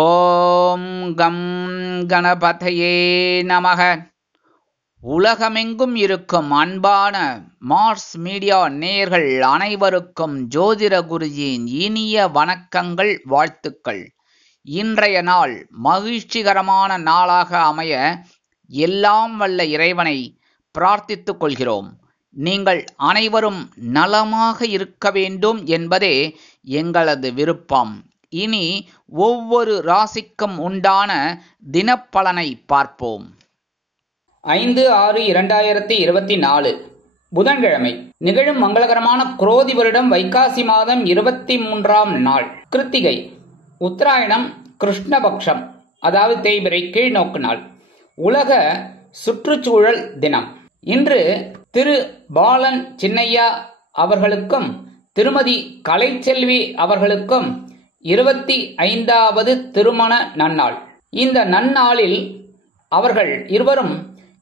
ஓம் come கணபதையே நமக. உலகமெங்கும் இருக்கும் அன்பான மார்ஸ் மீடியா நேயர்கள் அனைவருக்கும் ஜோதிட குருஜியின் இனிய வணக்கங்கள், வாழ்த்துக்கள். இன்றைய நாள் மகிழ்ச்சிகரமான நாளாக அமைய எல்லாம் வல்ல இறைவனை பிரார்த்தித்துக் கொள்கிறோம். நீங்கள் அனைவரும் நலமாக இருக்க வேண்டும் என்பதே எங்களது விருப்பம். இனி ஒவ்வொரு ராசிக்கும் உண்டான தினப்பலனை பார்ப்போம். 5/6/2024 புதன்கிழமை. நிகழும் மங்களகரமான குரோதி வருடம் வைகாசி மாதம் 23ஆம் நாள் கிருத்திகை. உத்தராயணம் கிருஷ்ணபக்ஷம், அதாவது தேய்பிறை கீழ்நோக்கு நாள். உலக சுற்றுச்சூழல் தினம். இன்று திரு பாலன் சின்னையா அவர்களுக்கும் திருமதி கலைச்செல்வி அவர்களுக்கும் 25வது திருமண நன்னாள். இந்த நன்னாளில் அவர்கள் இருவரும்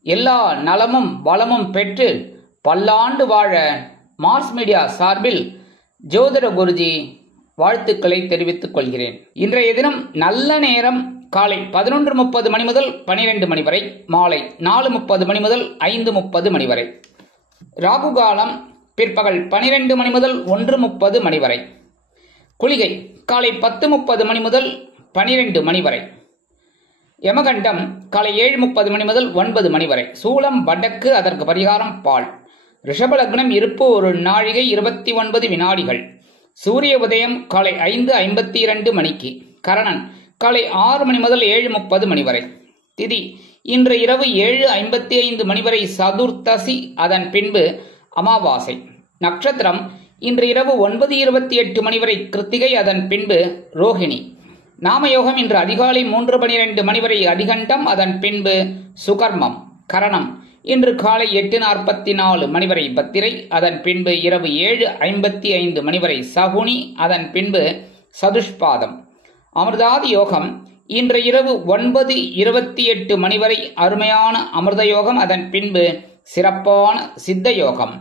எல்லா நலமும் வளமும் பெற்று பல்லாண்டு வாழ மார்ஸ் மீடியா சார்பில் ஜோதிட குருஜி வாழ்த்துக்களை தெரிவித்துக் கொள்கிறேன். இன்றைய தினம் நல்ல நேரம் காலை 11:30 மணி முதல் 12 மணி வரை, மாலை 4:30 மணி முதல் 5:30 மணி வரை. ராகு காலம் பிற்பகல் 12 மணி முதல் 1:30 மணி வரை. குளிகை காலை 10:30 மணி முதல் 12 மணி வரை. யமகண்டம் காலை 7:30 மணி முதல் 9 மணி வரை. சூலம் வடக்கு, அதற்கு பரிகாரம் பால். ரிஷப லக்னம் இருப்பு 1 நாழிகை 29 வினாடிகள். சூரிய உதயம் காலை 5:52 மணிக்கு. கரணன் காலை 6 மணி முதல் 7:30 மணி வரை. திதி இன்று இரவு 7:55 மணி வரை சதுர்த்தசி, அதன் பின்பு அமாவாசை. நட்சத்திரம் இன்று இரவு 9:28 மணி வரை கிருத்திகை, அதன் பின்பு ரோஹிணி. நாமயோகம் இன்று அதிகாலை 3:12 மணி வரை அதிகண்டம், அதன் பின்பு சுகர்மம். கரணம் இன்று காலை 8:44 மணி வரை பத்திரை, அதன் பின்பு இரவு 7:55 மணி வரை சகுனி, அதன் பின்பு சதுஷ்பாதம். அமிர்தாதி யோகம் இன்று இரவு 9:28 மணி வரை அருமையான அமிர்த யோகம், அதன் பின்பு சிறப்பான சித்த யோகம்.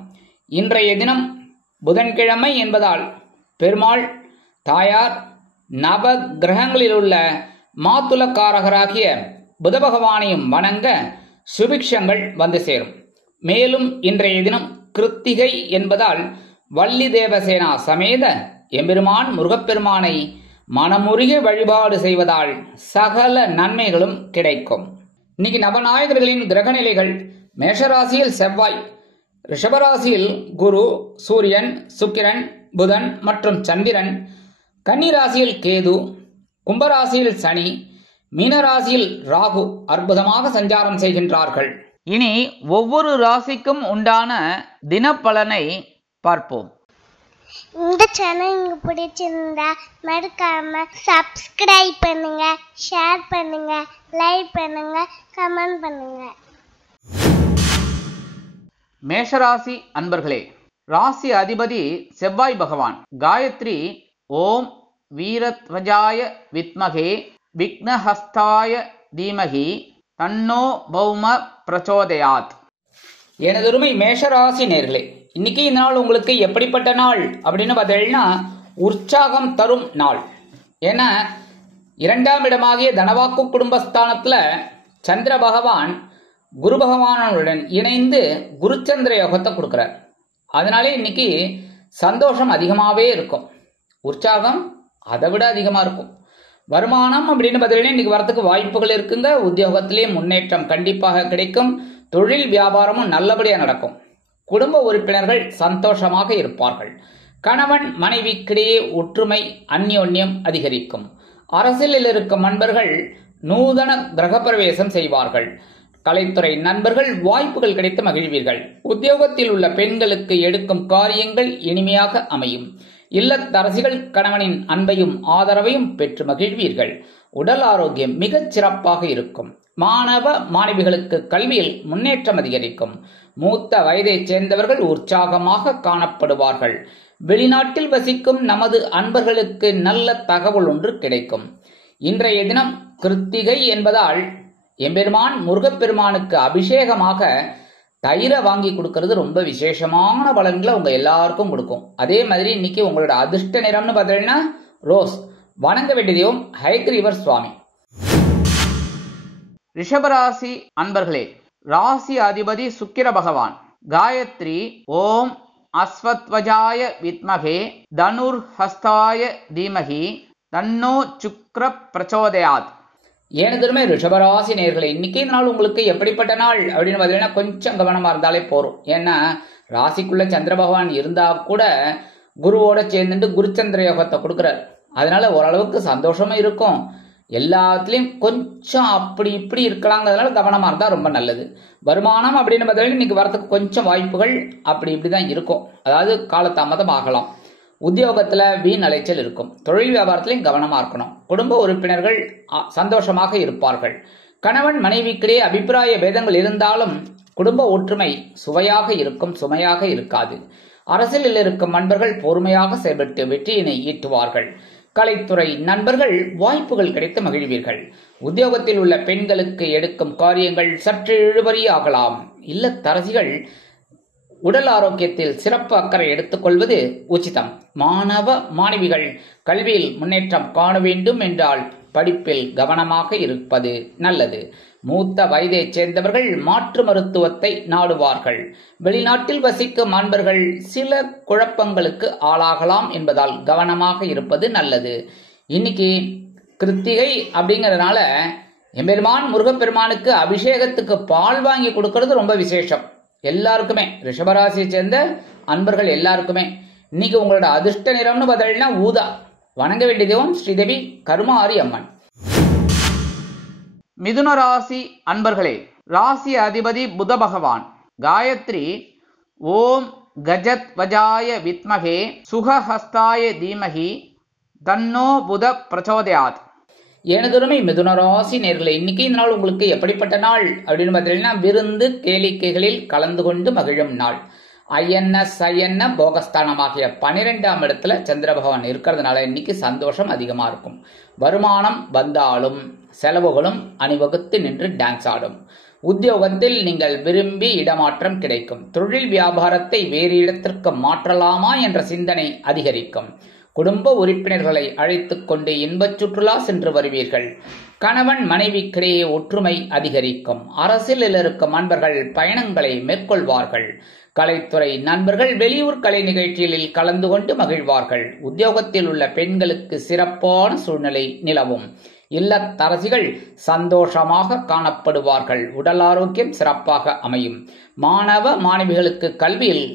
இன்றைய தினம் புதன்கிழமை என்பதால் பெருமாள், தாயார், நவ கிரகங்களில் உள்ள மாத்துலக்காரகராகிய புத பகவானையும் வணங்க சுபிக்ஷங்கள் வந்து சேரும். மேலும் இன்றைய தினம் கிருத்திகை என்பதால் வள்ளி தேவசேனா சமேத எம்பெருமான் முருகப்பெருமானை மனமுருக வழிபாடு செய்வதால் சகல நன்மைகளும் கிடைக்கும். இன்னைக்கு நவநாயகர்களின் கிரகநிலைகள்: மேஷராசியில் செவ்வாய், ரிஷபராசியில் குரு, சூரியன், சுக்கிரன், புதன் மற்றும் சந்திரன், கன்னிராசியில் கேது, கும்பராசியில் சனி, மீனராசியில் ராகு அற்புதமாக சஞ்சாரம் செய்கின்றார்கள். இனி ஒவ்வொரு ராசிக்கும் உண்டான தினப்பலனை பார்ப்போம். இந்த சேனல் உங்களுக்கு பிடிச்சிருந்தா மறக்காம சப்ஸ்கிரைப் பண்ணுங்க, ஷேர் பண்ணுங்க, லைக் பண்ணுங்க, கமெண்ட் பண்ணுங்க. மேஷராசி அன்பர்களே, ராசி அதிபதி செவ்வாய் பகவான். காயத்ரி ஓம் வீரத்வஜாய வித்மகே விக்னஹஸ்தாய தீமகி தன்னோ பௌம பிரச்சோதயாத். எனதொருமை மேஷராசி நேர்களே, இன்னைக்கு இந்த நாள் உங்களுக்கு எப்படிப்பட்ட நாள் அப்படின்னு பார்த்தீங்கன்னா உற்சாகம் தரும் நாள். ஏன்னா 2ஆம் இடமாகிய தனவாக்கு குடும்பஸ்தானத்துல சந்திர பகவான் குரு பகவானுடன் இணைந்து குருச்சந்திர யோகத்தை கொடுக்கிறார். அதனாலே இன்னைக்கு சந்தோஷம் அதிகமாகவே இருக்கும், உற்சாகம் அதை விட அதிகமாக இருக்கும். வருமானம் அப்படின்னு பார்த்தீங்கன்னா இன்னைக்கு வரத்துக்கு வாய்ப்புகள் இருக்குங்க. உத்தியோகத்திலே முன்னேற்றம் கண்டிப்பாக கிடைக்கும். தொழில் வியாபாரமும் நல்லபடியாக நடக்கும். குடும்ப உறுப்பினர்கள் சந்தோஷமாக இருப்பார்கள். கணவன் மனைவிக்கிடையே ஒற்றுமை அந்யோன்யம் அதிகரிக்கும். அரசியலில் இருக்கும் நண்பர்கள் நூதன கிரகப்பிரவேசம் செய்வார்கள். கலைத்துறை நண்பர்கள் வாய்ப்புகள் கிடைத்து மகிழ்வீர்கள். உத்தியோகத்தில் உள்ள பெண்களுக்கு எடுக்கும் காரியங்கள் இனிமையாக அமையும். இல்லத்தரசிகள் கணவனின் அன்பையும் ஆதரவையும் பெற்று மகிழ்வீர்கள். உடல் ஆரோக்கியம் மிகச் சிறப்பாக இருக்கும். மாணவ மாணவிகளுக்கு கல்வியில் முன்னேற்றம் அதிகரிக்கும். மூத்த வயதைச் சேர்ந்தவர்கள் உற்சாகமாக காணப்படுவார்கள். வெளிநாட்டில் வசிக்கும் நமது அன்பர்களுக்கு நல்ல தகவல் ஒன்று கிடைக்கும். இன்றைய தினம் கிருத்திகை என்பதால் எம்பெருமான் முருகப்பெருமானுக்கு அபிஷேகமாக தயிரை வாங்கி கொடுக்கறது ரொம்ப விசேஷமான பலன்களை உங்க எல்லாருக்கும் கொடுக்கும். அதே மாதிரி இன்னைக்கு உங்களோட அதிர்ஷ்ட நிறம்னு பார்த்தீங்கன்னா ரோஸ், வணங்க வேண்டிய தெய்வம் ஹயக்ரீவர் சுவாமி. ரிஷபராசி அன்பர்களே, ராசி அதிபதி சுக்கிர பகவான். காயத்ரி ஓம் அஸ்வத்வஜாய வித்மகே தனுர் ஹஸ்தாய தீமகி தன்னோ சுக்ர பிரச்சோதயாத். ஏனதுமே ரிஷபராசி நேயர்களே, இன்னைக்கு நாள் உங்களுக்கு எப்படிப்பட்ட நாள் அப்படின்னு பார்த்தீங்கன்னா கொஞ்சம் கவனமா இருந்தாலே போறோம். ஏன்னா ராசிக்குள்ள சந்திர பகவான் இருந்தா கூட குருவோட சேர்ந்துட்டு குருச்சந்திர யோகத்தை கொடுக்குறாரு. அதனால ஓரளவுக்கு சந்தோஷமா இருக்கும். எல்லாத்துலயும் கொஞ்சம் அப்படி இப்படி இருக்கலாங்கிறதுனால கவனமா இருந்தா ரொம்ப நல்லது. வருமானம் அப்படின்னு பார்த்தீங்கன்னா இன்னைக்கு வரத்துக்கு கொஞ்சம் வாய்ப்புகள் அப்படி இப்படிதான் இருக்கும். அதாவது காலதாமதம் ஆகலாம். உத்தியோகத்துல வீண் அலைச்சல் இருக்கும். தொழில் வியாபாரத்திலையும் கவனமா இருக்கணும். குடும்ப உறுப்பினர்கள் சந்தோஷமாக இருப்பார்கள். கணவன் மனைவிக்கிடையே அபிப்பிராய பேதங்கள் இருந்தாலும் குடும்ப ஒற்றுமை சுவையாக இருக்கும், சுமையாக இருக்காது. அரசியலில் இருக்கும் நண்பர்கள் பொறுமையாக செயல்பட்டு வெற்றியினை ஈட்டுவார்கள். கலைத்துறை நண்பர்கள் வாய்ப்புகள் கிடைத்து மகிழ்வீர்கள். உத்தியோகத்தில் உள்ள பெண்களுக்கு எடுக்கும் காரியங்கள் சற்று இழுபறியாகலாம். இல்லத்தரசிகள் உடல் ஆரோக்கியத்தில் சிறப்பு அக்கறை எடுத்துக்கொள்வது உச்சிதம். மாணவ மாணவிகள் கல்வியில் முன்னேற்றம் காண வேண்டும் என்றால் படிப்பில் கவனமாக இருப்பது நல்லது. மூத்த வயதை சேர்ந்தவர்கள் மாற்று மருத்துவத்தை நாடுவார்கள். வெளிநாட்டில் வசிக்கும் அன்பர்கள் சில குழப்பங்களுக்கு ஆளாகலாம் என்பதால் கவனமாக இருப்பது நல்லது. இன்னைக்கு கிருத்திகை அப்படிங்கறதுனால எம்பெருமான் முருகப்பெருமானுக்கு அபிஷேகத்துக்கு பால் வாங்கி கொடுக்கறது ரொம்ப விசேஷம். எல்லாருக்குமே ரிஷபராசியை சேர்ந்த அன்பர்கள் எல்லாருக்குமே இன்னைக்கு உங்களோட அதிர்ஷ்ட நிறம்னு பார்த்தீங்கன்னா ஊதா. வணங்க வேண்டிய தெய்வம் ஸ்ரீதேவி கருமாரி அம்மன். மிதுன ராசி அன்பர்களே, ராசி அதிபதி புத பகவான். காயத்ரி ஓம் கஜத் வஜாய வித்மகே சுகஹஸ்தாய தீமகி தன்னோ புத பிரச்சோதயாத். எனதுரிமை மிதுன ராசி நேயர்களே, இன்னைக்கு இந்த நாள் உங்களுக்கு எப்படிப்பட்ட நாள் அப்படின்னு பார்த்தீங்கன்னா விருந்து கேளிக்கைகளில் கலந்து கொண்டு மகிழும் நாள். ஐஎன்ன சயன்ன போகஸ்தானமாகிய 12ஆம் இடத்துல சந்திர பகவான் இருக்கிறதுனால இன்னைக்கு சந்தோஷம் அதிகமா இருக்கும். வருமானம் வந்தாலும் செலவுகளும் அணிவகுத்து நின்று டான்ஸ் ஆடும். உத்தியோகத்தில் நீங்கள் விரும்பி இடமாற்றம் கிடைக்கும். தொழில் வியாபாரத்தை வேறு இடத்திற்கு மாற்றலாமா என்ற சிந்தனை அதிகரிக்கும். குடும்ப உறுப்பினர்களை அழைத்துக் கொண்டு இன்பச் சுற்றுலா சென்று வருவீர்கள். கணவன் மனைவிக்கிடையே ஒற்றுமை அதிகரிக்கும். அரசியலில் இருக்கும் நண்பர்கள் பயணங்களை மேற்கொள்வார்கள். கலைத்துறை நண்பர்கள் வெளியூர் கலை நிகழ்ச்சிகளில் கலந்து கொண்டு மகிழ்வார்கள். உத்தியோகத்தில் உள்ள பெண்களுக்கு சிறப்பான சூழ்நிலை நிலவும். இல்லத்தரசிகள் சந்தோஷமாக காணப்படுவார்கள். உடல் ஆரோக்கியம் சிறப்பாக அமையும். மாணவ மாணவிகளுக்கு கல்வியில்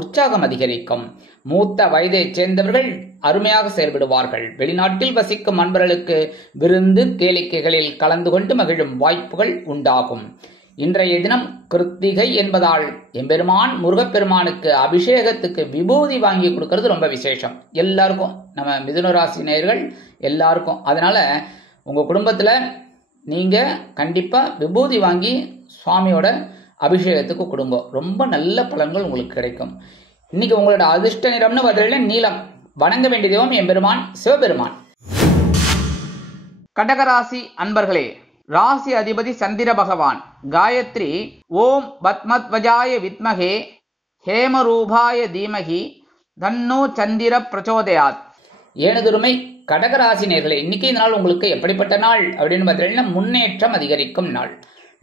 உற்சாகம் அதிகரிக்கும். மூத்த வயதை சேர்ந்தவர்கள் அருமையாக செயல்படுவார்கள். வெளிநாட்டில் வசிக்கும் நண்பர்களுக்கு விருந்து கேளிக்கைகளில் கலந்து கொண்டு மகிழும் வாய்ப்புகள் உண்டாகும். இன்றைய தினம் கிருத்திகை என்பதால் எம்பெருமான் முருகப்பெருமானுக்கு அபிஷேகத்துக்கு விபூதி வாங்கி கொடுக்கறது ரொம்ப விசேஷம். எல்லாருக்கும், நம்ம மிதுன ராசி நேயர்கள் எல்லாருக்கும். அதனால உங்க குடும்பத்துல நீங்க கண்டிப்பா விபூதி வாங்கி சுவாமியோட அபிஷேகத்துக்கு கொடுங்க. ரொம்ப நல்ல பலன்கள் உங்களுக்கு கிடைக்கும். இன்னைக்கு உங்களோட அதிர்ஷ்ட நிறம்னு பார்த்தீங்கன்னா நீலம். வணங்க வேண்டிய தெய்வம் எம்பெருமான் சிவபெருமான். கடகராசி அன்பர்களே, ராசி அதிபதி சந்திர பகவான். காயத்ரி ஓம் பத்மத்வஜாய வித்மகே ஹேமரூபாய தீமகி தன்னோ சந்திர பிரச்சோதயாத். எனதுரிமை கடகராசி நேயர்களே, இன்னைக்கு இந்த நாள் உங்களுக்கு எப்படிப்பட்ட நாள் அப்படின்னு பார்த்தீங்கன்னா முன்னேற்றம் அதிகரிக்கும் நாள்.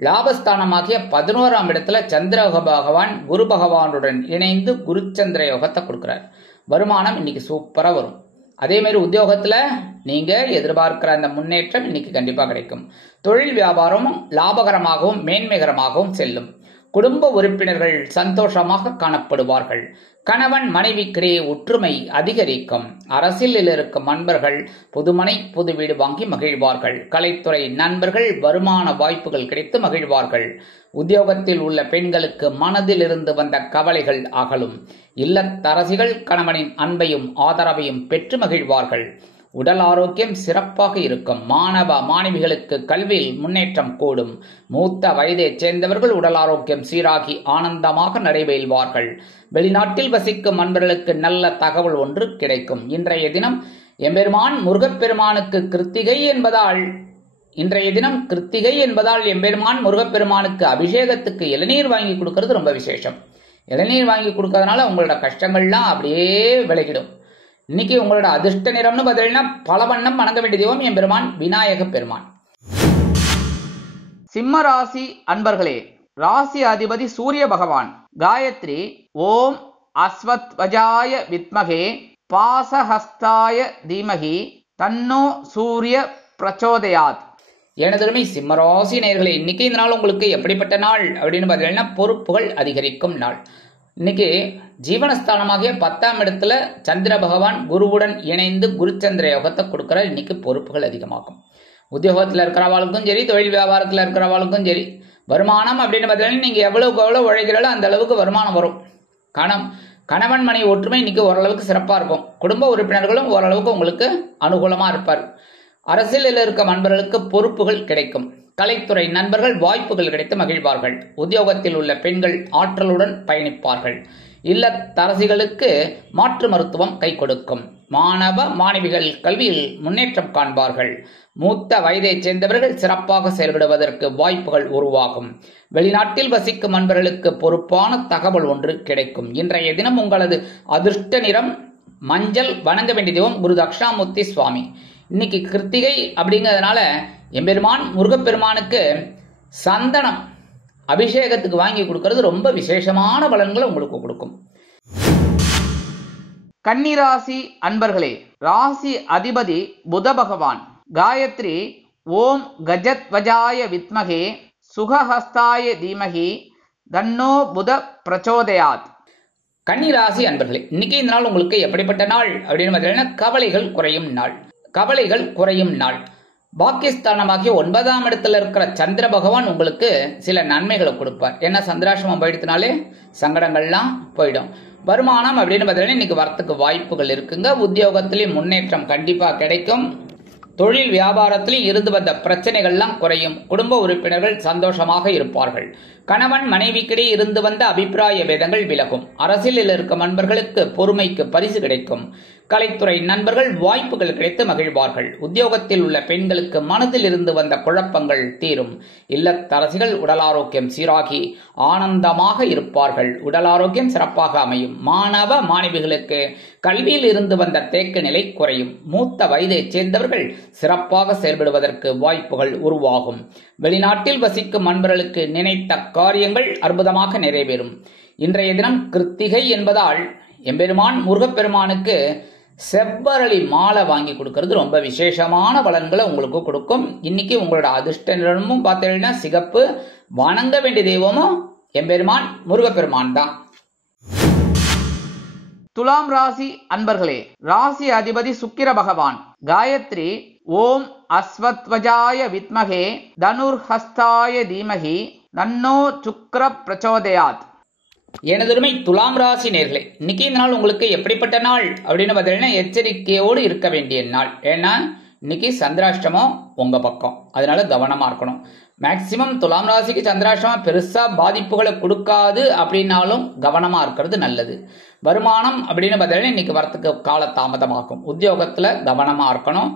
லாபஸ்தானமாகிய 11ஆம் இடத்துல சந்திர பகவான் குரு பகவானுடன் இணைந்து குருச்சந்திர யோகத்தை கொடுக்கிறார். வருமானம் இன்னைக்கு சூப்பரா வரும். அதே மாதிரி உத்தியோகத்துல நீங்க எதிர்பார்க்கிற அந்த முன்னேற்றம் இன்னைக்கு கண்டிப்பா கிடைக்கும். தொழில் வியாபாரமும் லாபகரமாகவும் மேன்மைகரமாகவும் செல்லும். குடும்ப உறுப்பினர்கள் சந்தோஷமாக காணப்படுவார்கள். கணவன் மனைவிக்கிடையே ஒற்றுமை அதிகரிக்கும். அரசியலில் இருக்கும் நண்பர்கள் புதுமனை புது வீடு வாங்கி மகிழ்வார்கள். கலைத்துறை நண்பர்கள் வருமான வாய்ப்புகள் கிடைத்து மகிழ்வார்கள். உத்தியோகத்தில் உள்ள பெண்களுக்கு மனதில் இருந்து வந்த கவலைகள் அகலும். இல்லத்தரசிகள் கணவனின் அன்பையும் ஆதரவையும் பெற்று மகிழ்வார்கள். உடல் ஆரோக்கியம் சிறப்பாக இருக்கும். மாணவ மாணவிகளுக்கு கல்வியில் முன்னேற்றம் கூடும். மூத்த வயதை சேர்ந்தவர்கள் உடல் ஆரோக்கியம் சீராகி ஆனந்தமாக நடைபெறுவார்கள். வெளிநாட்டில் வசிக்கும் நண்பர்களுக்கு நல்ல தகவல் ஒன்று கிடைக்கும். இன்றைய தினம் எம்பெருமான் முருகப்பெருமானுக்கு கிருத்திகை என்பதால் எம்பெருமான் முருகப்பெருமானுக்கு அபிஷேகத்துக்கு இளநீர் வாங்கி கொடுக்கறது ரொம்ப விசேஷம். இளநீர் வாங்கி கொடுக்கறதுனால உங்களோட கஷ்டங்கள்லாம் அப்படியே விலகிடும். இன்னைக்கு உங்களோட அதிர்ஷ்ட நிறம்னு பார்த்தீங்கன்னா பல வண்ணம் வணங்க வேண்டிய தெய்வம் எம்பெருமான் விநாயக பெருமான். சிம்ம ராசி அன்பர்களே, ராசி அதிபதி சூரிய பகவான். காயத்ரி ஓம் அஸ்வத்வஜாய வித்மகே பாசஹஸ்தாய தீமகி தன்னோ சூரிய பிரச்சோதயாத். எனதருமை சிம்மராசி நேயர்களே, இன்னைக்கு இந்த நாள் உங்களுக்கு எப்படிப்பட்ட நாள் அப்படின்னு பார்த்தீங்கன்னா பொறுப்புகள் அதிகரிக்கும் நாள். இன்னைக்கு ஜீவனஸ்தானமாகிய 10ஆம் இடத்துல சந்திர பகவான் குருவுடன் இணைந்து குருச்சந்திர யோகத்தை கொடுக்கிறார். இன்னைக்கு பொறுப்புகள் அதிகமாகும். உத்தியோகத்தில் இருக்கிறவாளுக்கும் சரி, தொழில் வியாபாரத்தில் இருக்கிறவாளுக்கும் சரி, வருமானம் அப்படின்னு பார்த்தீங்கன்னா நீங்கள் எவ்வளவு உழைக்கிறாலும் அந்த அளவுக்கு வருமானம் வரும். கணவன் மனைவி ஒற்றுமை இன்னைக்கு ஓரளவுக்கு சிறப்பாக இருக்கும். குடும்ப உறுப்பினர்களும் ஓரளவுக்கு உங்களுக்கு அனுகூலமாக இருப்பார். அரசியலில் இருக்க நண்பர்களுக்கு பொறுப்புகள் கிடைக்கும். கலைத்துறை நண்பர்கள் வாய்ப்புகள் கிடைத்து மகிழ்வார்கள். உத்தியோகத்தில் உள்ள பெண்கள் ஆற்றலுடன் பயணிப்பார்கள். இல்லத்தரசிகளுக்கு மாற்று மருத்துவம் கை கொடுக்கும். மாணவ மாணவிகள் கல்வியில் முன்னேற்றம் காண்பார்கள். மூத்த வயதைச் சேர்ந்தவர்கள் சிறப்பாக செயல்படுவதற்கு வாய்ப்புகள் உருவாகும். வெளிநாட்டில் வசிக்கும் நண்பர்களுக்கு பொறுப்பான தகவல் ஒன்று கிடைக்கும். இன்றைய தினம் உங்களது அதிர்ஷ்ட நிறம் மஞ்சள். வணங்க வேண்டிய தெய்வம் குரு தட்சிணாமூர்த்தி சுவாமி. இன்னைக்கு கிருத்திகை அப்படிங்கிறதுனால எம்பெருமான் முருகப்பெருமானுக்கு சந்தனம் அபிஷேகத்துக்கு வாங்கி கொடுக்கிறது ரொம்ப விசேஷமான பலன்களை உங்களுக்கு கொடுக்கும். கன்னிராசி அன்பர்களே, ராசி அதிபதி புத பகவான். காயத்ரி ஓம் கஜத்வஜாய வித்மகே சுகஹஸ்தாய தீமகி தன்னோ புத பிரச்சோதயாத். கன்னிராசி அன்பர்களே, இன்னைக்கு இந்த நாள் உங்களுக்கு எப்படிப்பட்ட நாள் அப்படின்னு பார்த்தீங்கன்னா கவலைகள் குறையும் நாள். பாக்கியஸ்தானமாகிய 9ஆம் இடத்துல இருக்கிற சந்திர பகவான் உங்களுக்கு சில நன்மைகளை கொடுப்பார். ஏன்னா சந்திராசிரமம் போயிடுத்தினாலே சங்கடங்கள்லாம் போயிடும். வருமானம் அப்படின்னு பார்த்தீங்கன்னா இன்னைக்கு வரத்துக்கு வாய்ப்புகள் இருக்குங்க. உத்தியோகத்திலையும் முன்னேற்றம் கண்டிப்பாக கிடைக்கும். தொழில் வியாபாரத்திலும் இருந்து வந்த பிரச்சனைகள்லாம் குறையும். குடும்ப உறுப்பினர்கள் சந்தோஷமாக இருப்பார்கள். கணவன் மனைவிக்கிடையே இருந்து வந்த அபிப்பிராய பேதங்கள் விலகும். அரசியலில் இருக்கும் நண்பர்களுக்கு பொறுமைக்கு பரிசு கிடைக்கும். கலைத்துறை நண்பர்கள் வாய்ப்புகள் கிடைத்து மகிழ்வார்கள். உத்தியோகத்தில் உள்ள பெண்களுக்கு மனதில் இருந்து வந்த குழப்பங்கள் தீரும். இல்லத்தரசிகள் உடல் ஆரோக்கியம் சீராகி ஆனந்தமாக இருப்பார்கள். உடல் ஆரோக்கியம் சிறப்பாக அமையும். மாணவ மாணவிகளுக்கு கல்வியில் இருந்து வந்த தேக்க நிலை குறையும். மூத்த வயதைச் சேர்ந்தவர்கள் சிறப்பாக செயல்படுவதற்கு வாய்ப்புகள் உருவாகும். வெளிநாட்டில் வசிக்கும் நண்பர்களுக்கு நினைத்த காரியங்கள் அற்புதமாக நிறைவேறும். இன்றைய தினம் கிருத்திகை என்பதால் எம்பெருமான் முருகப்பெருமானுக்கு செவ்வரளி மாலை வாங்கி கொடுக்கறது ரொம்ப விசேஷமான பலன்களை உங்களுக்கு கொடுக்கும். இன்னைக்கு உங்களோட அதிர்ஷ்ட நிறமும் பார்த்தீங்கன்னா சிகப்பு. வணங்க வேண்டிய தெய்வமும் எம்பெருமான் முருகப்பெருமான் தான். துலாம் ராசி அன்பர்களே, ராசி அதிபதி சுக்கிர பகவான். காயத்ரி ஓம் அஸ்வத்வஜாய வித்மகே தனுர்ஹஸ்தாய தீமகி தன்னோ சுக்கிர பிரச்சோதயாத். எனதுரிமை துலாம் ராசி நேர்களே, இன்னைக்கு இந்த நாள் உங்களுக்கு எப்படிப்பட்ட நாள் அப்படின்னு பார்த்தீங்கன்னா எச்சரிக்கையோடு இருக்க வேண்டிய நாள். ஏன்னா இன்னைக்கு சந்திராஷ்டமம் உங்க பக்கம், அதனால கவனமா இருக்கணும். மேக்சிமம் துலாம் ராசிக்கு சந்திராஷ்டமம் பெருசா பாதிப்புகளை கொடுக்காது அப்படின்னாலும் கவனமா இருக்கிறது நல்லது. வருமானம் அப்படின்னு பார்த்தீங்கன்னா இன்னைக்கு வரத்துக்கு கால தாமதமாகும். உத்தியோகத்துல கவனமா இருக்கணும்.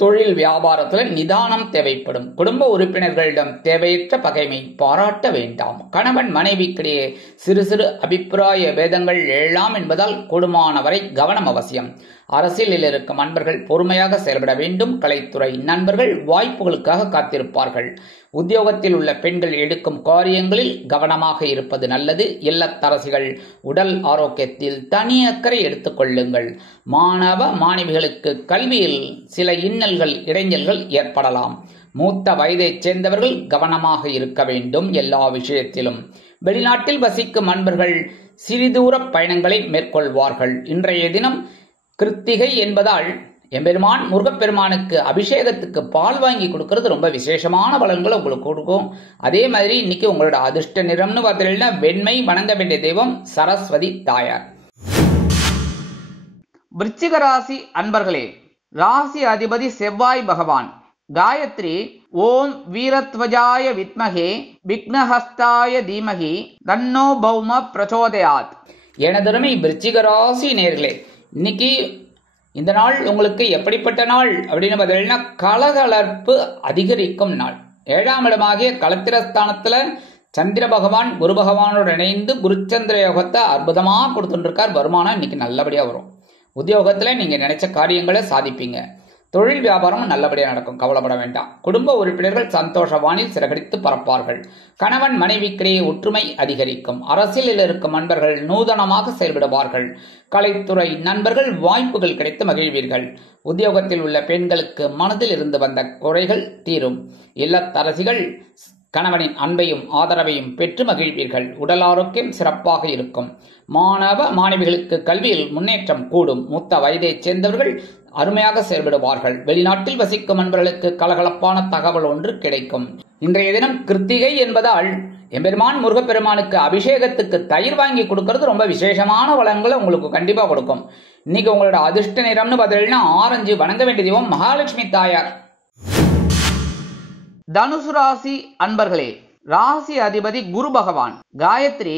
தொழில் வியாபாரத்தில் நிதானம் தேவைப்படும். குடும்ப உறுப்பினர்களிடம் தேவையற்ற பகைமை பாராட்ட வேண்டாம். கணவன் மனைவிக்கிடையே சிறு சிறு அபிப்பிராய வேதங்கள் எழலாம் என்பதால் கூடுமானவரை கவனம் அவசியம். அரசியலில் இருக்கும் நண்பர்கள் பொறுமையாக செயல்பட வேண்டும். கலைத்துறை நண்பர்கள் வாய்ப்புகளுக்காக காத்திருப்பார்கள். உத்தியோகத்தில் உள்ள பெண்கள் எடுக்கும் காரியங்களில் கவனமாக இருப்பது நல்லது. இல்லத்தரசிகள் உடல் ஆரோக்கியத்தில் தனி அக்கறை எடுத்துக் கொள்ளுங்கள். மாணவ மாணவிகளுக்கு கல்வியில் சில இன்னல்கள் இடைஞ்சல்கள் ஏற்படலாம். மூத்த வயதைச் சேர்ந்தவர்கள் கவனமாக இருக்க வேண்டும் எல்லா விஷயத்திலும். வெளிநாட்டில் வசிக்கும் நண்பர்கள் சிறிதூர பயணங்களை மேற்கொள்வார்கள். இன்றைய தினம் கிருத்திகை என்பதால் எம்பெருமான் முருகப்பெருமானுக்கு அபிஷேகத்துக்கு பால் வாங்கி கொடுக்கறது ரொம்ப விசேஷமான பலன்களை உங்களுக்கு கொடுக்கும். அதே மாதிரி இன்னைக்கு உங்களோட அதிர்ஷ்ட நிறம்னு பார்த்தீங்கன்னா வெண்மை. வணங்க வேண்டிய தெய்வம் சரஸ்வதி தாயார். விருச்சிக ராசி அன்பர்களே, ராசி அதிபதி செவ்வாய் பகவான். காயத்ரி ஓம் வீரத்வஜாய வித்மகே விக்னஹஸ்தாய தீமகி தன்னோ பௌம பிரச்சோதயாத். எனதருமை விருச்சிக ராசி நேர்களே, இன்னைக்கு இந்த நாள் உங்களுக்கு எப்படிப்பட்ட நாள் அப்படின்னு பார்த்தீங்கன்னா கலகலப்பு அதிகரிக்கும் நாள். 7ஆம் இடமாகிய களத்திரஸ்தானத்துல சந்திர பகவான் குரு பகவானோடு இணைந்து குருச்சந்திர யோகத்தை அற்புதமாக கொடுத்துட்டு இருக்கார். வருமானம் இன்னைக்கு நல்லபடியா வரும். உத்தியோகத்துல நீங்க நினைச்ச காரியங்களை சாதிப்பீங்க. தொழில் வியாபாரமும் நல்லபடியாக நடக்கும், கவலைப்பட வேண்டாம். குடும்ப உறுப்பினர்கள் சந்தோஷ வானில் சிறகடித்து பறப்பார்கள். கணவன் மனைவிக்கிடையே ஒற்றுமை அதிகரிக்கும். அரசியலில் இருக்கும் நண்பர்கள் நூதனமாக செயல்படுவார்கள். கலைத்துறை நண்பர்கள் வாய்ப்புகள் கிடைத்து மகிழ்வீர்கள். உத்தியோகத்தில் உள்ள பெண்களுக்கு மனதில் இருந்து வந்த குறைகள் தீரும். இல்லத்தரசிகள் கணவனின் அன்பையும் ஆதரவையும் பெற்று மகிழ்வீர்கள். உடல் ஆரோக்கியம் சிறப்பாக இருக்கும். மாணவ மாணவிகளுக்கு கல்வியில் முன்னேற்றம் கூடும். மூத்த வயதைச் சேர்ந்தவர்கள் அருமையாக செயல்படுவார்கள். வெளிநாட்டில் வசிக்கும் நண்பர்களுக்கு கலகலப்பான தகவல் ஒன்று கிடைக்கும். இன்றைய தினம் கிருத்திகை என்பதால் எம்பெருமான் முருகப்பெருமானுக்கு அபிஷேகத்துக்கு தயிர் வாங்கி கொடுக்கறது ரொம்ப விசேஷமான வளங்களை உங்களுக்கு கண்டிப்பா கொடுக்கும். இன்னைக்கு உங்களோட அதிர்ஷ்ட நிறம்னு பார்த்தீங்கன்னா ஆரஞ்சு. வணங்க வேண்டிய தெய்வம் மகாலட்சுமி தாயார். தனுசு ராசி அன்பர்களே, ராசி அதிபதி குரு பகவான். காயத்ரி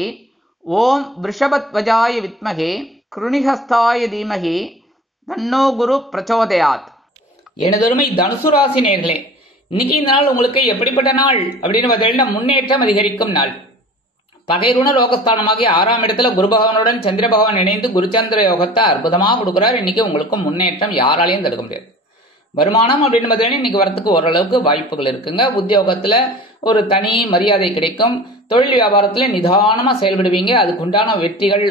ஓம் விருஷபத்வஜாய வித்மகே கிருணிஹஸ்தாய தீமகி தன்னோ குரு பிரச்சோதயாத். எனதொருமை தனுசு ராசி நேர்களே, இன்னைக்கு இந்த நாள் உங்களுக்கு எப்படிப்பட்ட நாள் அப்படின்னு பார்த்தீங்கன்னா முன்னேற்றம் அதிகரிக்கும் நாள். பகைருண லோகஸ்தானமாகிய 6ஆம் இடத்துல குரு பகவானுடன் சந்திர பகவான் இணைந்து குருச்சந்திர யோகத்தை அற்புதமாக கொடுக்குறாரு. இன்னைக்கு உங்களுக்கு முன்னேற்றம் யாராலையும் தடுக்க முடியாது. வருமானம் அப்படின்னு பார்த்தீங்கன்னா இன்னைக்கு வரத்துக்கு ஓரளவுக்கு வாய்ப்புகள் இருக்குங்க. உத்தியோகத்துல ஒரு தனி மரியாதை கிடைக்கும். தொழில் வியாபாரத்துல நிதானமா செயல்படுவீங்க. அதுக்குண்டான வெற்றிகள்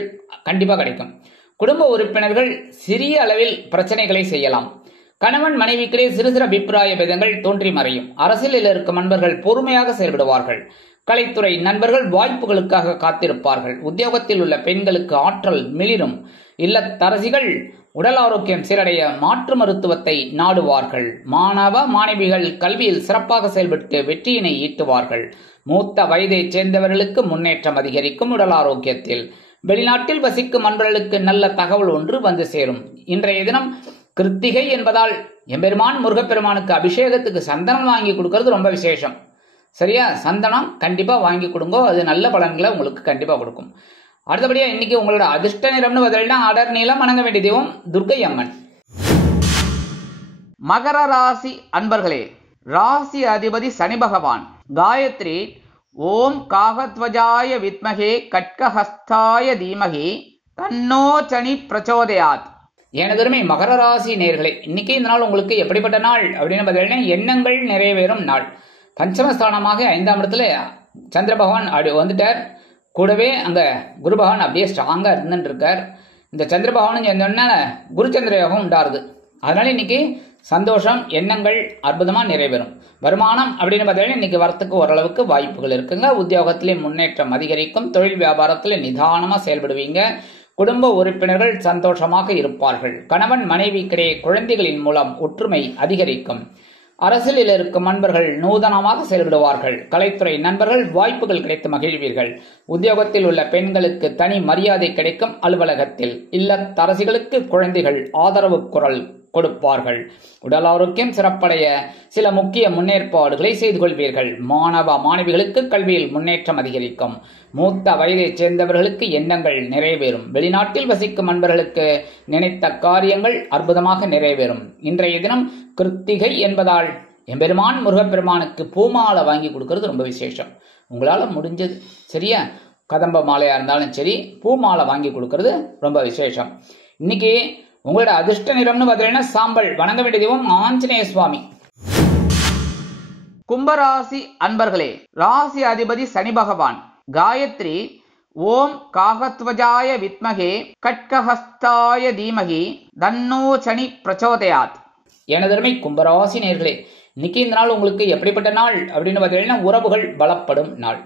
கண்டிப்பா கிடைக்கும். குடும்ப உறுப்பினர்கள் சிறிய அளவில் பிரச்சனைகளை செய்யலாம். கணவன் மனைவிக்கிடையே சிறு சிறு அபிப்பிராய பேதங்கள் தோன்றி மறையும். அரசியலில் இருக்கும் நண்பர்கள் பொறுமையாக செயல்படுவார்கள். கலைத்துறை நண்பர்கள் வாய்ப்புகளுக்காக காத்திருப்பார்கள். உத்தியோகத்தில் உள்ள பெண்களுக்கு ஆற்றல் மிளிரும். இல்லத்தரசிகள் உடல் ஆரோக்கியம் சீரடைய மாற்று மருத்துவத்தை நாடுவார்கள். மாணவ மாணவிகள் கல்வியில் சிறப்பாக செயல்பட்டு வெற்றியினை ஈட்டுவார்கள். மூத்த வயதைச் சேர்ந்தவர்களுக்கு முன்னேற்றம் அதிகரிக்கும். உடல் ஆரோக்கியத்தில் வெளிநாட்டில் வசிக்கும் நண்பர்களுக்கு நல்ல தகவல் ஒன்று வந்து சேரும். இன்றைய தினம் கிருத்திகை என்பதால் எம்பெருமான் முருகப்பெருமானுக்கு அபிஷேகத்துக்கு சந்தனம் வாங்கி கொடுக்கறது ரொம்ப விசேஷம். சரியா? சந்தனம் கண்டிப்பா வாங்கி கொடுங்க, அது நல்ல பலன்களை உங்களுக்கு கண்டிப்பா கொடுக்கும். அடுத்தபடியா இன்னைக்கு உங்களோட அதிர்ஷ்ட நிறம்னு பதில்னா அடர் நீளம். வணங்க வேண்டிய தெய்வம் துர்க்கை அம்மன். மகர ராசி அன்பர்களே, ராசி அதிபதி சனி பகவான். காயத்ரி ஓம் காகத்வஜாய வித்மகே கட்கஹஸ்தாய தீமகி தன்னோ சனி பிரச்சோதயாத். எனதொருமை மகர ராசி நேர்களே, இன்னைக்கு இந்த நாள் உங்களுக்கு எப்படிப்பட்ட நாள் அப்படின்னு பார்த்தீங்கன்னா எண்ணங்கள் நிறைவேறும் நாள். பஞ்சமஸ்தானமாக 5ஆம் இடத்துல சந்திர பகவான் வந்துட்டார். கூடவே அங்க குரு பகவான் அப்படியே ஸ்ட்ராங்கா இருந்துட்டு இருக்கார். இந்த சந்திர பகவான் சேர்ந்தோன்னா குருச்சந்திர யோகம் உண்டாருது. அதனால இன்னைக்கு சந்தோஷம், எண்ணங்கள் அற்புதமா நிறைவேறும். வருமானம் அப்படின்னு பார்த்தீங்கன்னா இன்னைக்கு வரத்துக்கு ஓரளவுக்கு வாய்ப்புகள் இருக்குங்க. உத்தியோகத்திலே முன்னேற்றம் அதிகரிக்கும். தொழில் வியாபாரத்துல நிதானமா செயல்படுவீங்க. குடும்ப உறுப்பினர்கள் சந்தோஷமாக இருப்பார்கள். கணவன் மனைவிக்கிடையே குழந்தைகளின் மூலம் ஒற்றுமை அதிகரிக்கும். அரசியலில் இருக்கும் நண்பர்கள் நூதனமாக செயல்படுவார்கள். கலைத்துறை நண்பர்கள் வாய்ப்புகள் கிடைத்து மகிழ்வீர்கள். உத்தியோகத்தில் உள்ள பெண்களுக்கு தனி மரியாதை கிடைக்கும். அலுவலகத்தில் இல்லத்தரசிகளுக்கு குழந்தைகள் ஆதரவு குரல் கொடுப்பார்கள். உடல் ஆரோக்கியம் சிறப்படைய சில முக்கிய முன்னேற்பாடுகளை செய்து கொள்வீர்கள். மாணவ மாணவிகளுக்கு கல்வியில் முன்னேற்றம் அதிகரிக்கும். மூத்த வயதைச் சேர்ந்தவர்களுக்கு எண்ணங்கள் நிறைவேறும். வெளிநாட்டில் வசிக்கும் நண்பர்களுக்கு நினைத்த காரியங்கள் அற்புதமாக நிறைவேறும். இன்றைய தினம் கிருத்திகை என்பதால் எம்பெருமான் முருகப்பெருமானுக்கு பூமாலை வாங்கி கொடுக்கறது ரொம்ப விசேஷம். உங்களால முடிஞ்சது, சரியா? கதம்ப மாலையா இருந்தாலும் சரி, பூமாலை வாங்கி கொடுக்கறது ரொம்ப விசேஷம். இன்னைக்கு உங்களோட அதிர்ஷ்ட நிறம்னு பார்த்தீங்கன்னா சாம்பல். வணங்க வேண்டிய தெய்வம் ஆஞ்சநேய சுவாமி. கும்பராசி அன்பர்களே, ராசி அதிபதி சனி பகவான். காயத்ரி ஓம் காகத்வஜாய வித்மகே கட்கஹஸ்தாய தீமகி தன்னோ சனி பிரச்சோதயாத். எனதருமை கும்பராசி நேர்களே, இன்னைக்கு இந்த நாள் உங்களுக்கு எப்படிப்பட்ட நாள் அப்படின்னு பார்த்தீங்கன்னா உறவுகள் பலப்படும் நாள்.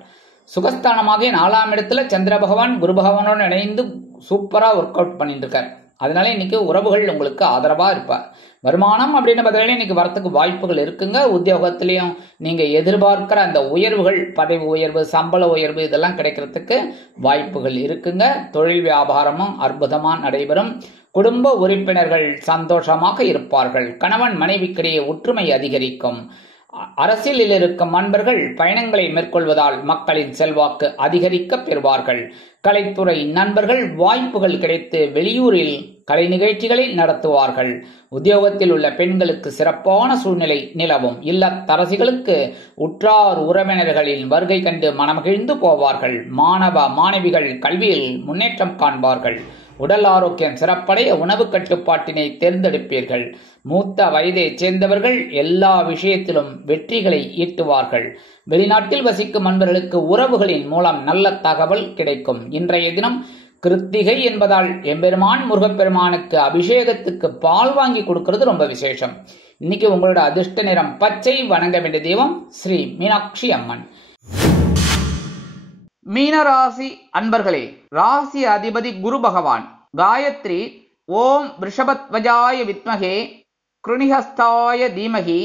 சுகஸ்தானமாக 4ஆம் இடத்துல சந்திர பகவான் குரு பகவானோடு இணைந்து சூப்பரா ஒர்க் அவுட் பண்ணிட்டு இருக்கார். அதனால இன்னைக்கு உறவுகள் உங்களுக்கு ஆதரவா இருப்பார். வருமானம் அப்படின்னு பார்த்தீங்கன்னா இன்னைக்கு வரத்துக்கு வாய்ப்புகள் இருக்குங்க. உத்தியோகத்திலையும் நீங்க எதிர்பார்க்கிற அந்த உயர்வுகள், பதவி உயர்வு, சம்பள உயர்வு இதெல்லாம் கிடைக்கிறதுக்கு வாய்ப்புகள் இருக்குங்க. தொழில் வியாபாரமும் அற்புதமா நடைபெறும். குடும்ப உறுப்பினர்கள் சந்தோஷமாக இருப்பார்கள். கணவன் மனைவிக்கிடையே ஒற்றுமை அதிகரிக்கும். அரசியலில் இருக்கும் நண்பர்கள் பயணங்களை மேற்கொள்வதால் மக்களின் செல்வாக்கு அதிகரிக்க பெறுவார்கள். கலைத்துறை நண்பர்கள் வாய்ப்புகள் கிடைத்து வெளியூரில் கலை நிகழ்ச்சிகளை நடத்துவார்கள். உத்தியோகத்தில் உள்ள பெண்களுக்கு சிறப்பான சூழ்நிலை நிலவும். இல்லத்தரசிகளுக்கு உற்றார் உறவினர்களின் வருகை கண்டு மனமகிழ்ந்து போவார்கள். மாணவ மாணவிகள் கல்வியில் முன்னேற்றம் காண்பார்கள். உடல் ஆரோக்கியம் சிறப்படைய உணவு கட்டுப்பாட்டினை தேர்ந்தெடுப்பீர்கள். மூத்த வயதைச் சேர்ந்தவர்கள் எல்லா விஷயத்திலும் வெற்றிகளை ஈட்டுவார்கள். வெளிநாட்டில் வசிக்கும் அன்பர்களுக்கு உறவுகளின் மூலம் நல்ல தகவல் கிடைக்கும். இன்றைய தினம் கிருத்திகை என்பதால் எம்பெருமான் முருகப்பெருமானுக்கு அபிஷேகத்துக்கு பால் வாங்கி கொடுக்கிறது ரொம்ப விசேஷம். இன்னைக்கு உங்களோட அதிர்ஷ்ட நிறம் பச்சை. வணங்க வேண்டிய தெய்வம் ஸ்ரீ மீனாட்சி அம்மன். மீனராசி அன்பர்களே, ராசி அதிபதி குரு பகவான். காயத்ரி ஓம் ரிஷபத்வஜாய வித்மகே கிருணிஹஸ்தாய தீமகி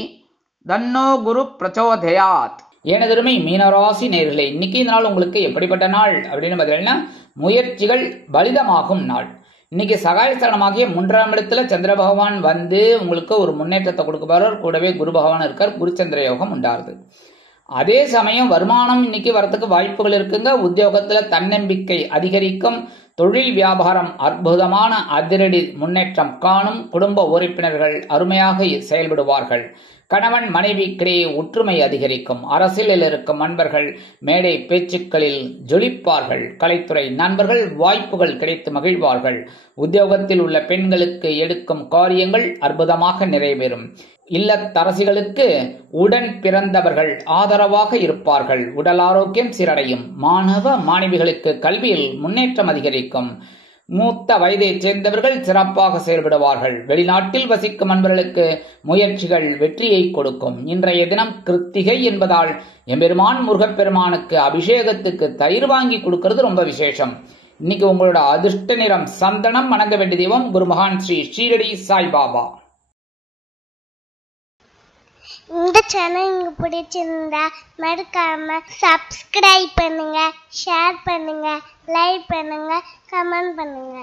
தன்னோ குரு பிரச்சோதயாத். எனதருமை மீனராசி நேயர்களே, இன்னைக்கு இந்த நாள் உங்களுக்கு எப்படிப்பட்ட நாள் அப்படின்னு பார்த்தீங்கன்னா, முயற்சிகள் பலிதமாகும் நாள். இன்னைக்கு சகாயஸ்தானமாகிய 3ஆம் இடத்துல சந்திர பகவான் வந்து உங்களுக்கு ஒரு முன்னேற்றத்தை கொடுக்க கூடவே குரு பகவான் இருக்கார். குருச்சந்திர யோகம் உண்டாருது. அதே சமயம் வருமானம் இன்னைக்கு வரத்துக்கு வாய்ப்புகள் இருக்குங்க. உத்தியோகத்துல தன்னம்பிக்கை அதிகரிக்கும். தொழில் வியாபாரம் அற்புதமான அதிரடி முன்னேற்றம் காணும். குடும்ப உறுப்பினர்கள் அருமையாக செயல்படுவார்கள். கணவன் மனைவிக்கிடையே ஒற்றுமை அதிகரிக்கும். அரசியலில் இருக்கும் நண்பர்கள் மேடை பேச்சுக்களில் ஜொலிப்பார்கள். கலைத்துறை நண்பர்கள் வாய்ப்புகள் கிடைத்து மகிழ்வார்கள். உத்தியோகத்தில் உள்ள பெண்களுக்கு எடுக்கும் காரியங்கள் அற்புதமாக நிறைவேறும். இல்லத்தரசிகளுக்கு உடன் பிறந்தவர்கள் ஆதரவாக இருப்பார்கள். உடல் ஆரோக்கியம் சீரடையும். மாணவ மாணவிகளுக்கு கல்வியில் முன்னேற்றம் அதிகரிக்கும். மூத்த வயதைச் சேர்ந்தவர்கள் சிறப்பாக செயல்படுவார்கள். வெளிநாட்டில் வசிக்கும் நண்பர்களுக்கு முயற்சிகள் வெற்றியை கொடுக்கும். இன்றைய தினம் கிருத்திகை என்பதால் எம்பெருமான் முருகப்பெருமானுக்கு அபிஷேகத்துக்கு தயிர் வாங்கி கொடுக்கிறது ரொம்ப விசேஷம். இன்னைக்கு உங்களோட அதிர்ஷ்ட நிறம் சந்தனம். வணங்க வேண்டிய தெய்வம் குருமகான் ஸ்ரீ ஷீரடி சாய்பாபா. இந்த சேனல் உங்களுக்கு பிடிச்சிருந்தா மறக்காம சப்ஸ்கிரைப் பண்ணுங்க, ஷேர் பண்ணுங்க, லைக் பண்ணுங்க, கமெண்ட் பண்ணுங்க.